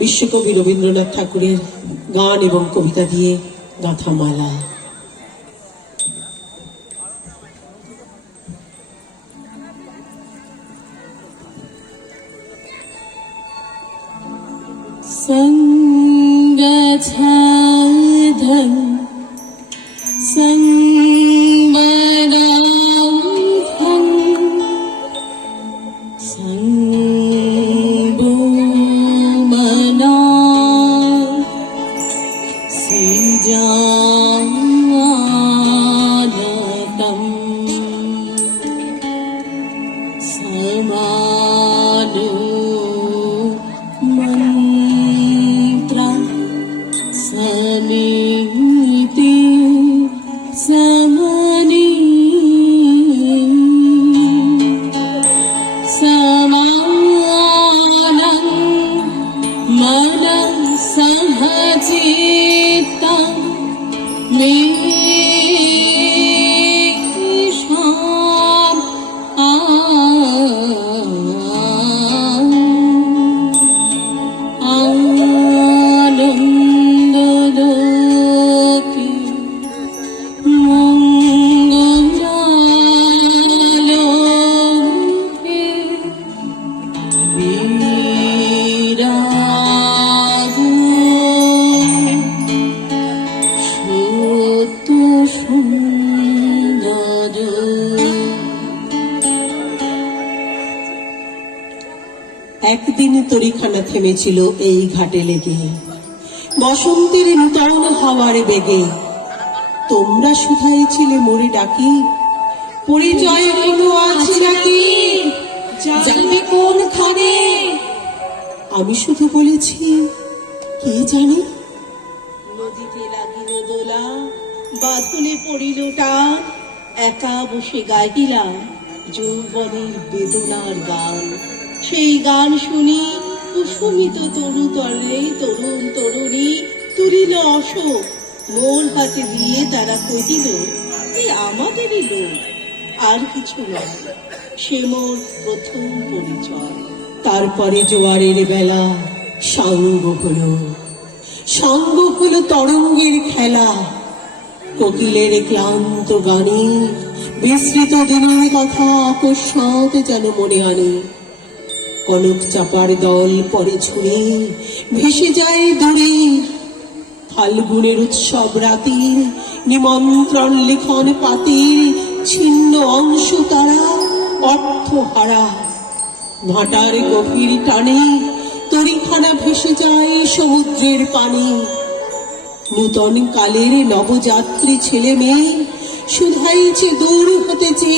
বিশ্বকবি রবীন্দ্রনাথ ঠাকুরের গান এবং কবিতা দিয়ে গাঁথা মালা। संगछाधन संबराधन संबोमना सिजानतम समानो समिति समनि समानं मनः सहचित्तं मेषाम् একদিন তরিখানা থেমেছিল এই ঘাটে লেগে, বসন্তের নূতন হাওয়ার বেগে। তোমরা শুধাই ছিলে মোরে ডাকি, পরিচয় কোনো আছে নাকি, যাবে কোনখানে? আমি শুধু বলেছি কে জানে। নদীতে লাগিল দোলা, বাঁধনে পড়িল টান, একা বসে গাইলাম যৌবনের বেদনার গান। সেই গান শুনি কুসুমিত তরুতলে তরুণ তরুণী তুলিল অশোক, মোর হাতে দিয়ে তারা কহিল এ আমাদেরই লোক, আর কিছু নয়, সে মোর প্রথম পরিচয়। তারপরে জোয়ারের বেলা সাঙ্গ হলো তরঙ্গের খেলা, কোকিলের ক্লান্ত গানে বিস্মৃত দিনের কথা অকস্মাৎ যেন মনে আনে। কনক চাপার দল পরে ছুঁড়ে ভেসে যায় দূরে, ফাল্গুনের উৎসব রাতির নিমন্ত্রণ লিখন পাতির ছিন্ন অংশ তারা অর্থহারা। ভাটার গভীর টানে তরিখানা ভেসে যায় সমুদ্রের পানে। নূতন কালের নবযাত্রী ছেলে মেয়ে শুধাইছে দূর হতেছে,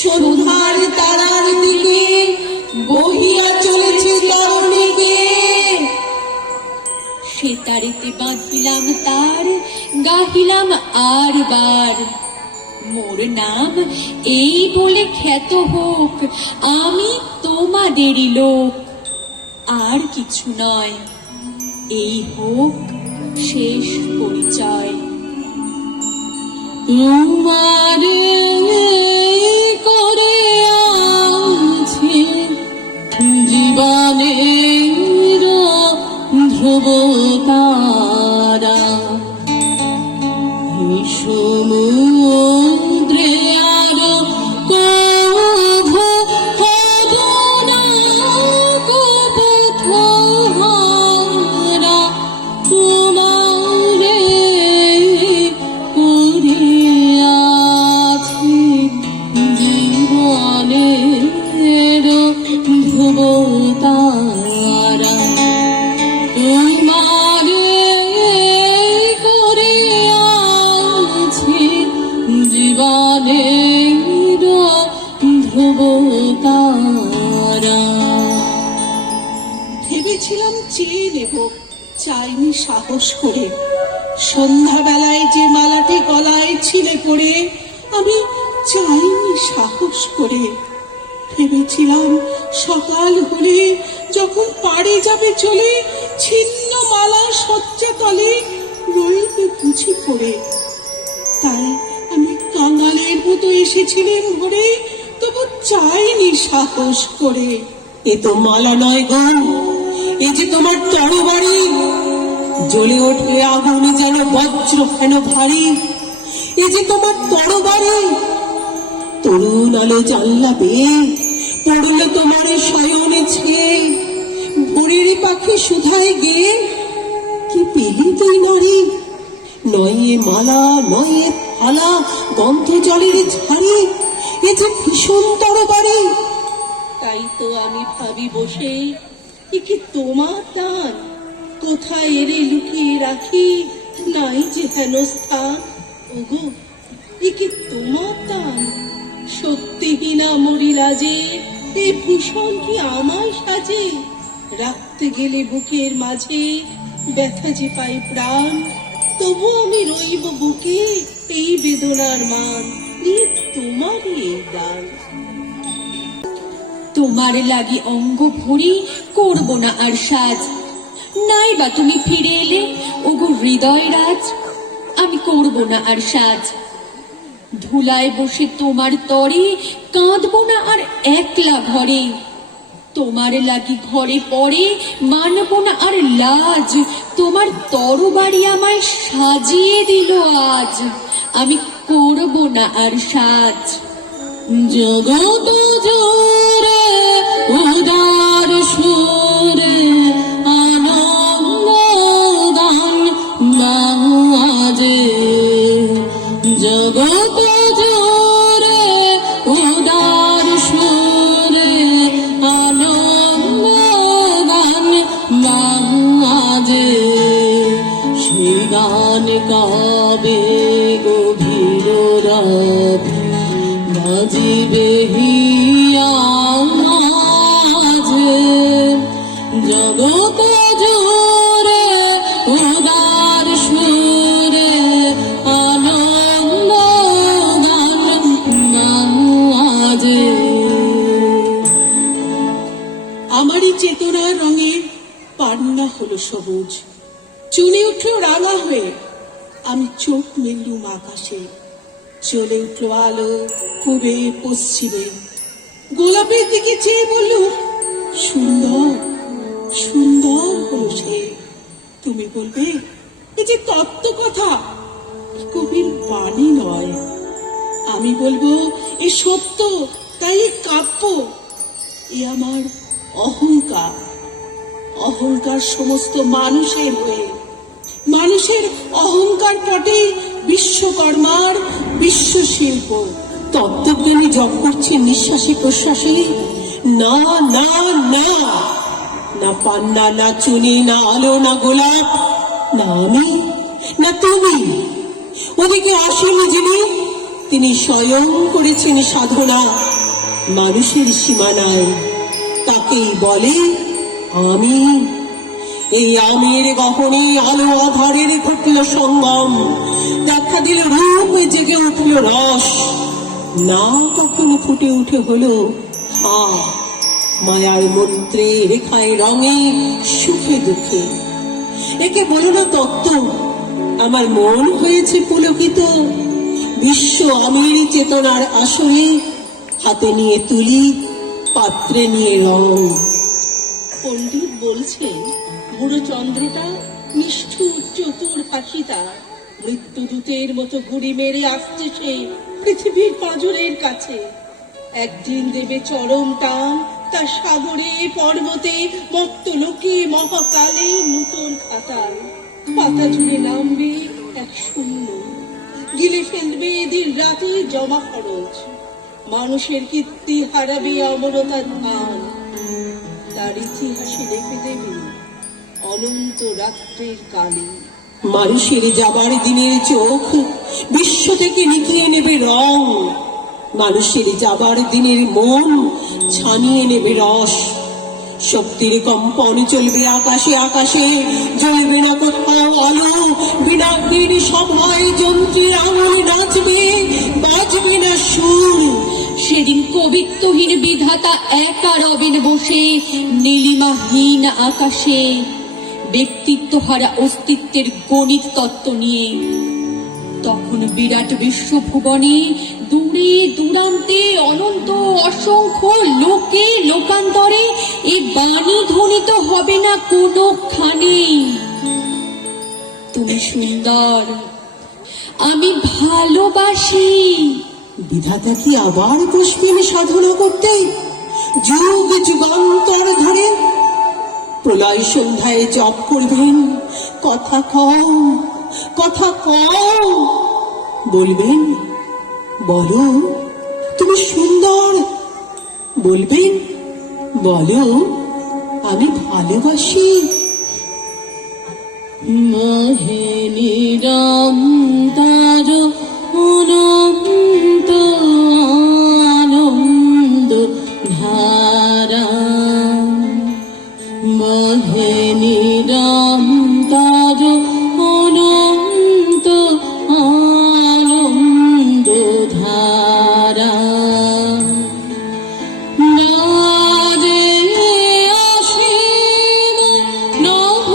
সন্ধ্যার তারার দিকে বহিয়া চলেছে তরুণীকে। সে তারিতে বাঁধিলাম তার, গাহিলাম আর বার, মোর নাম এই বলে খ্যাত হোক, আমি তোমাদেরই লোক, আর কিছু নয়, এই হোক শেষ পরিচয়। তোমারে করে আছে জীবনের ধ্রুবতারা, এই সমুদ্রে আরো কভু হবো না কবুতহারা। তোমারে করে আছে জীবনের ধ্রুবতারা, তোমারে করে আছে জীবনের ধ্রুবতারা। ভেবেছিলাম চেয়ে নেব, চাইনি সাহস করে। সন্ধ্যাবেলায় যে মালাটি গলায় ছিলে পড়ে, আমি চাইনি সাহস করে। ভেবেছিলাম সকাল হলে যখন পাড়ে যাবে চলে, ছিন্ন মালা শয্যা তলে রইবে বুঝি পড়ে। তাই আমি কাঙালের মতো এসেছিলেন ভরে, তবু চাইনি সাহস করে। এ তো মালা নয় গো, এই যে তোমার তরবারি, জ্বলে ওঠে আগুন যেন বজ্র হেন ভারী। এই যে তোমার তরবারি, তরুণ আলো জানলা বেয়ে পড়লো তোমার শয়নে ছেয়ে। ভোরের পাখি সুধায় গেয়ে কি পেলি তুই নারী? নয়ে মালা নয়ে ফালা গন্ধ জলের ঝাড়ি, এ যে ভীষণ তরবারি। তাই তো আমি ভাবি বসে, এ কি তোমার দান? কোথায় এরে লুকিয়ে রাখি, নাই যে হেন স্থান। ওগো, এ কি তোমার দান? সত্যিহীনা মরিলা যে, এ ভীষণ কি আমায় সাজে? রাখতে গেলে বুকের মাঝে ব্যথা যে পাই প্রাণ, তবু আমি রইব বুকে এই বেদনার মান নিয়ে তোমারই এই দান। তোমার লাগি অঙ্গ ভরি করব না আর সাজ, নাই বা তুমি ফিরে এলে ওগো হৃদয় রাজ। আমি করব না আর সাজ, ধুলায় বসে তোমার তরে কাঁদব না আর একলা ঘরে। তোমার লাগি ঘরে পড়ে মানব না আর লাজ, তোমার তরবারি আমায় সাজিয়ে দিল আজ। আমি করব না আর সাজ। জগত জোরে উদার সুরে আনন্দ দান মাঝে, জগত জোরে উদার সুরে আনন্দ দান মাঝে। সে গান গাবে গভীর রাতে, বাজিবে হিয়া মাঝে। জগত জোরে উদার সুরে আনন্দ গান মাঝে। আমারই চেতনার রঙে পান্না হলো সবুজ, চুলে উঠলো রাঙা হয়ে। আমি চোখ মেললুম আকাশে, চলে উঠলো আলো পূবে পশ্চিমে। গোলাপের দিকে চেয়ে বলল, সুন্দর সুন্দর হলো সে। তুমি বলবে এই যে তত্ত্ব কথা, কবির বাণী নয়। আমি বলবো এ সত্য, তাই এ কাব্য। এ আমার অহংকার, অহংকার সমস্ত মানুষের হয়ে। মানুষের অহংকার পটে বিশ্বকর্মার বিশ্ব শিল্প। তত্ত্বজ্ঞানী জপ করছে নিঃশ্বাসে প্রশ্বাসে, না না না, না পান্না না চুনি না আলো না গোলাপ, না আমি না তুমি। ওদিকে আসেনি যিনি, তিনি স্বয়ং করেছেন সাধনা মানুষের সীমানায়, তাকেই বলে আমি। এই আমের গহনে আলো আধারের ঘটল সঙ্গম, দেখা দিল রূপ, জেগে উঠল রস। না কখনো ফুটে উঠে হলো হা, মায়ার মন্ত্রে রেখায় রঙে সুখে দুঃখে। একে বলো না তত্ত্ব, আমার মন হয়েছে পুলকিত। বিশ্ব আমের চেতনার আসরে, হাতে নিয়ে তুলি, পাত্রে নিয়ে রং। পণ্ডিত বলছে বুড়ো চন্দ্রটা নিষ্ঠুর চতুর হাসিতা, মৃত্যুদূতের মতো ঘুড়ি মেরে আসছে সে পৃথিবীর পাঁজরের কাছে। একদিন দেবে চরম টান তার সাগরে পর্বতে, মত্ত লোকে মহাকালে নূতন খাতায়। পাতা জুড়ে নামবে এক শূন্য, গিলে ফেলবে দিন রাতে জমা খরচ। মানুষের কীর্তি হারাবে অমরতার ধান, তার ইতিহাসে রেখে দেবে অনন্ত রাত্রের কালি। মানুষের যাবার দিনের চোখ বিশ্ব থেকে নিকিয়ে নেবে রং, মানুষের যাবার দিনের মন ছানিয়ে নেবে রস। শক্তির কম্পন চলবে আকাশে আকাশে, জ্বলবে না কোথাও আলো। বিনাগ্নির সভায় যন্ত্রীর আঙুল নাচবে, বাজবে না সুর। সেদিন কবিত্বহীন বিধাতা একা রবেন বসে নীলিমাহীন আকাশে, ব্যক্তিত্ব হারা অস্তিত্বের গণিত তত্ত্ব নিয়ে। তখন বিরাট বিশ্বভুবনে দূরে দূরান্তে অনন্ত অসংখ্য লোকে লোকান্তরে এই বাণী ধ্বনিত হবে না কোনোখানে, তুমি সুন্দর, আমি ভালোবাসি। বিধাতা কি আবার বসবেন সাধনা করতে যুগ যুগান্তর ধরে? প্রলয় সন্ধ্যায় জপ করবেন, কথা কও, কথা কও, বলবেন বলো তুমি সুন্দর, বলবেন বলো আমি ভালোবাসি। মোহিনী রাম তার অনন্ত আনন্দ ধারা, মোহিনী রাম তার অনন্ত আনন্দ ধারা। রাজে আসিন নভ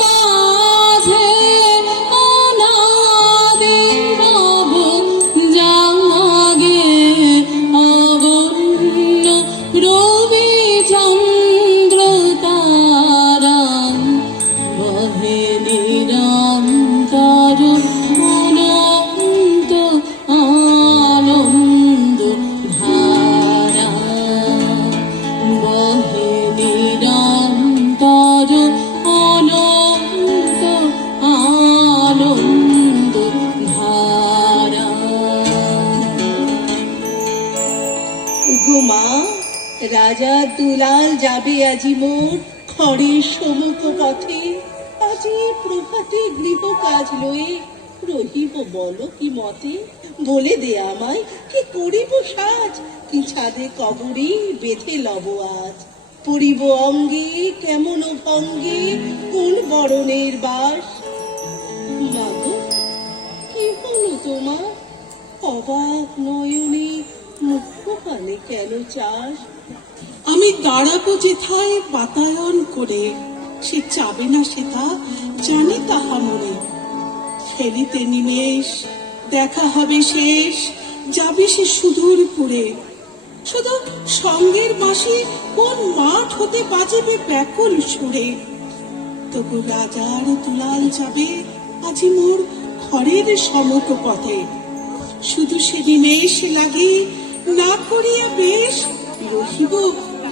মাঝে অনাদি নব জাগে অবন্য রবি চন্দ্র তারা, বহে নিরন্তর অনন্ত আনন্দ ধারা, বহে নিরন্তর অনন্ত আনন্দ ধারা। গো মা, রাজা দুলাল যাবে আজি মোর খড়ের সমুখ পথে, আজি প্রভাতে গৃহ কাজ লয়ে রহিব বলো কি মতে? বলে দে আমায় কি করিব সাজ, কি ছাদে কবরে বেঁধে লব আজ। পরিব অঙ্গে কেমন ভঙ্গে কোন বরণের বাস। মাগো কি হলো তোমার? অবাক নয়নে মুখপানে কেন চাস? আমি দাঁড়াবো যেথায় বাতায়ন করে, সে চাবে না সেটা জানি তাহা মনে। ফেলিতে নিমেষ দেখা হবে শেষ, যাবে সে সুদূর পুরে। শুধু সঙ্গের বাঁশি কোন মাঠ হতে বাজবে ব্যাকুল সুরে। তবু রাজার দুলাল যাবে আজি মোর ঘরের সমুখ পথে। শুধু সে নিমেষ লাগে না করিয়া বেশ, রহিব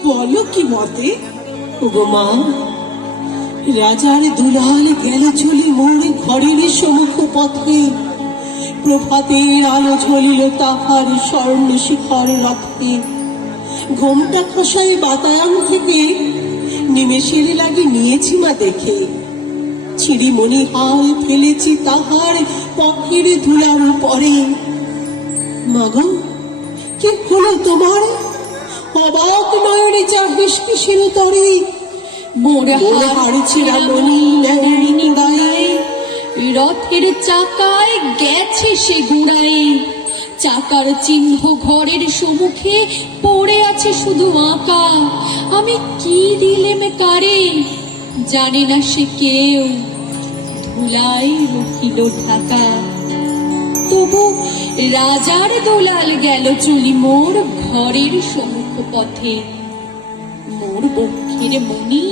বলো কি মতে? ওগো মা, রাজার দুলাল গেল চলে মোর ঘরের সমুখ পথে। প্রভাতের আলো ঝলিল তাহার স্বর্ণ শিখর রক্তে। ঘোমটা খসায় বাতায়ন থেকে নিমেষের লাগে নিয়েছি মা দেখে। চিড়িমণি হাল ফেলেছি তাহার পক্ষের ধুলার পরে। মাগো কি হলো তোমার? অবাক নয়নে চাহিস কিসের তরে? মোর হাড়ছিড়া মনি নেয়নি কুড়ায়, রথের চাকায় গেছে সে গুড়াই। চাকার চিহ্ন ঘরের সম্মুখে পড়ে আছে শুধু আঁকা। আমি কি দিলেম কারে জানে না সে কেউ, ধুলাই রহিল ঢাকা। তবু রাজার দোলাল গেল চলি মোর ঘরের সম্মুখ পথে। মোর বক্ষের মনি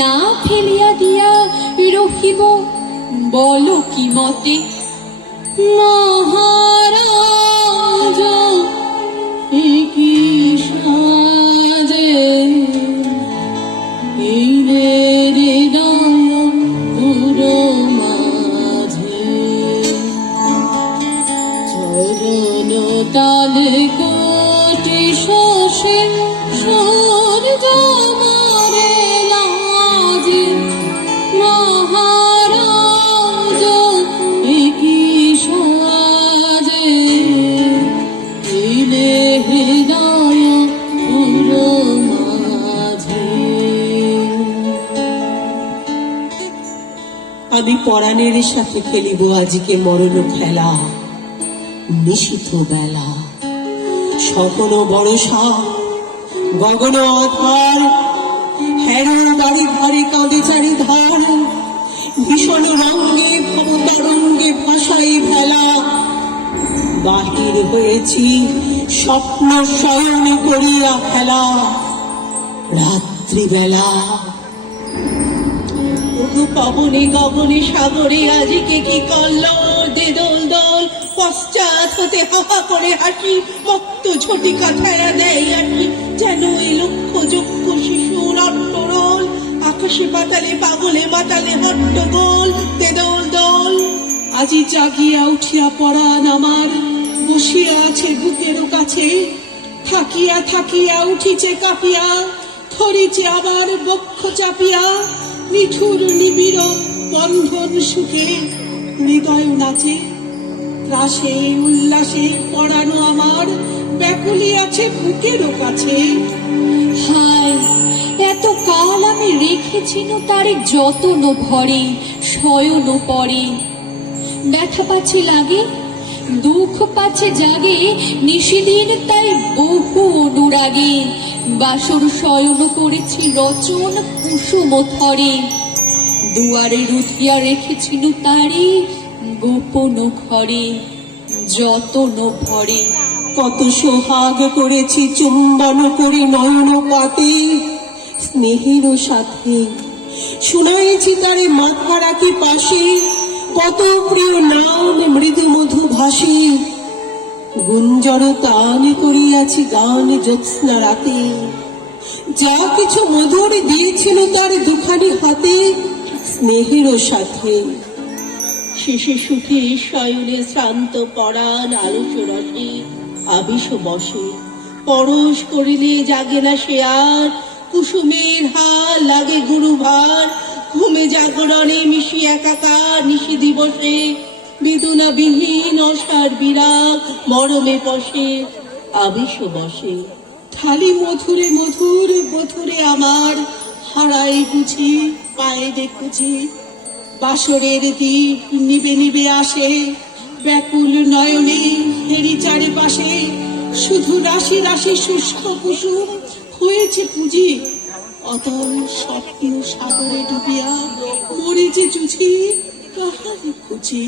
না ফেলিয়া দিয়া রহিব বলো কি মতে? মহারাজ কি সাজে হৃদয় পুরো মাঝে, চরণ তালে কোটি শোষে সূর্য মারে লাজে। মহারাজ কি সাজে হৃদয় পুরো মাঝে। আমি পরাণের সাথে খেলিব আজকে মরণ খেলা। নিশীথ বেলা স্বপ্ন বরষা গগন আধার, হেরোর বাড়ি ঘরে কাঁদে চারিধার। ভীষণ রঙ্গে ভবতরঙ্গে ভাসাই ভেলা। স্বপ্ন শয়ন করিয়া ফেলা রাত্রিবেলা। ওগো পবনে গগনে সাগরে আজকে কি করল দে দোল দোল, পশ্চাৎ হতে হাহা করে হাসি, মত্ত ঝটিকা ঠেয়া দেয় আটি, যেন এই লক্ষ যক্ষ শিশুর অট্টরোল, আকাশে পাতালে পাগলে মাতালে হট্টগোল দে দোল দোল। আজি জাগিয়া উঠিয়া পরাণ আমার বসিয়া আছে বুকের কাছে, থাকিয়া থাকিয়া উঠিছে কাঁপিয়া, ধরিছে আবার বক্ষ চাপিয়া, নিঠুর নিবিড় বন্ধন সুখে হৃদয় নাচে, ত্রাসে উল্লাসে পড়ানো আমার ব্যাকুলি আছে বুকের কাছে। হায় এত কাল আমি রেখেছিল তারে যতন ভরে শয়ন পরে, ব্যথা পাচ্ছে লাগে দুঃখ পাচ্ছে জাগে, নিশিদিন তাই বহু অনুরাগে, বাসর শয়ন করেছি রচন কুসুম থরে, দুয়ারে রুধিয়া রেখেছিল তারে গোপন ঘরে যতন ভরে। কত সোহাগ করেছি চুম্বন করে নয়ন পাতে, স্নেহের সাথে শুনাইছি তারে মাথা রাখি পাশে, কত প্রিয় নাম মৃদু মধু ভাসে, গুঞ্জর তান করিয়াছি গান জ্যোৎস্না রাতে, যা কিছু মধুর দিয়েছিল তার দুখানি হাতে, স্নেহের সাথে। শেষে সুখে শয়নে শ্রান্ত পরাণ আলোচ রসে আবিষ বসে, পরশ করিলে জাগে না সে আর, কুসুমের হার লাগে গুরু ভার, ঘুমে জাগরণে মিশি একাকার নিশি দিবসে, বেদনা বিহীন অসার বিরাগ মরমে পশে আবিষ বসে। থালি মধুরে মধুর বধুরে আমার হারাই বুঝি পায়ে দেখুছি, বাসরের দ্বীপ নিবে নিবে আসে, ব্যাকুল নয়নে হেরি চারিপাশে, শুধু রাশি রাশি শুষ্ক কুসুম হয়েছে পুঁজি, অতল স্বপ্ন সাগরে ডুবিয়া মরেছে চুচি কাহার খুঁজি।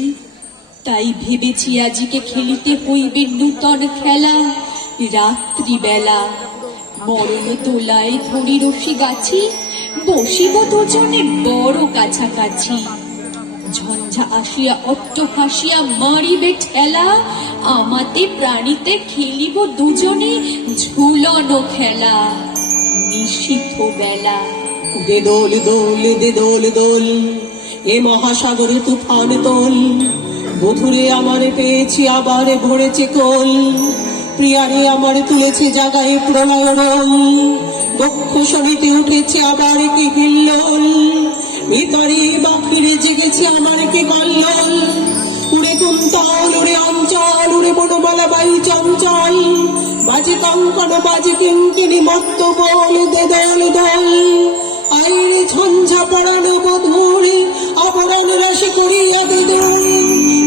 তাই ভেবেছি আজকে খেলিতে হইবে নূতন খেলা, রাত্রিবেলা মরণ তোলায় ধরি রশি গাছি, বসিব দুজনে বড় কাছাকাছি, ঝঞ্ঝা আসিয়া অট্ট হাসিয়া মারিবে ঠেলা, আমাতে প্রাণীতে খেলিব দুজনে ঝুলনো খেলা নিশীথ বেলা। দে দোল দোল দে দোল দোল, এ মহাসাগর তুফান তোল, বধুরে আমার পেয়েছি আবার ভরেছে কোল, প্রিয়ারে আমার তুলেছে জাগায় প্রলয় রোল, বক্ষ সরিতে উঠেছে আবার কি হিল্লোল, ভিতরে বাকিরে জেগেছে আমার কি কল্লোল, উড়ে কুন্তল উড়ে অঞ্চল উড়ে বনমালা বায়ু চঞ্চল, বাজে কঙ্কন বাজে কিঙ্কিনি মত্ত বল দে দোল দোল, আইরে ঝঞ্ঝা পড়ানো বধুরে আবরণ রাশি করিয়া দে দোল,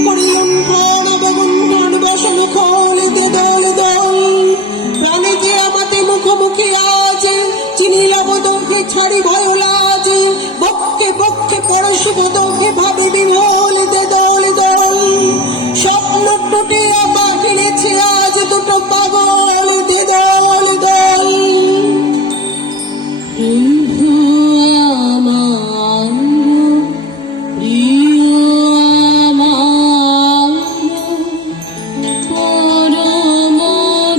করিয়ন প্রাণ অবগুণ্ঠন বসন খোল দে দোল দোল, প্রাণে যে আমাতে মুখোমুখি আছে, চিনিলাম তোকে ছাড়ি ভয় লাজে, বক্ষে বক্ষে পরশিব তোকে ভাবে বিভোল দে দোল দোল, স্বপ্ন টুটিয়া বাহিরেছে আজ দুটো পাগল দে দোল দোল। বন্ধু আমার প্রিয় আমার পরম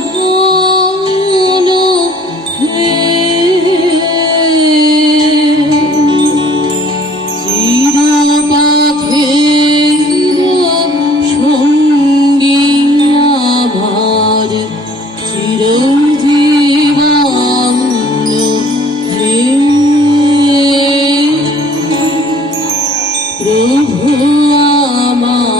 ধন হে, চিরপথের সঙ্গী আমার চিরজীবন হে, প্রভু আমার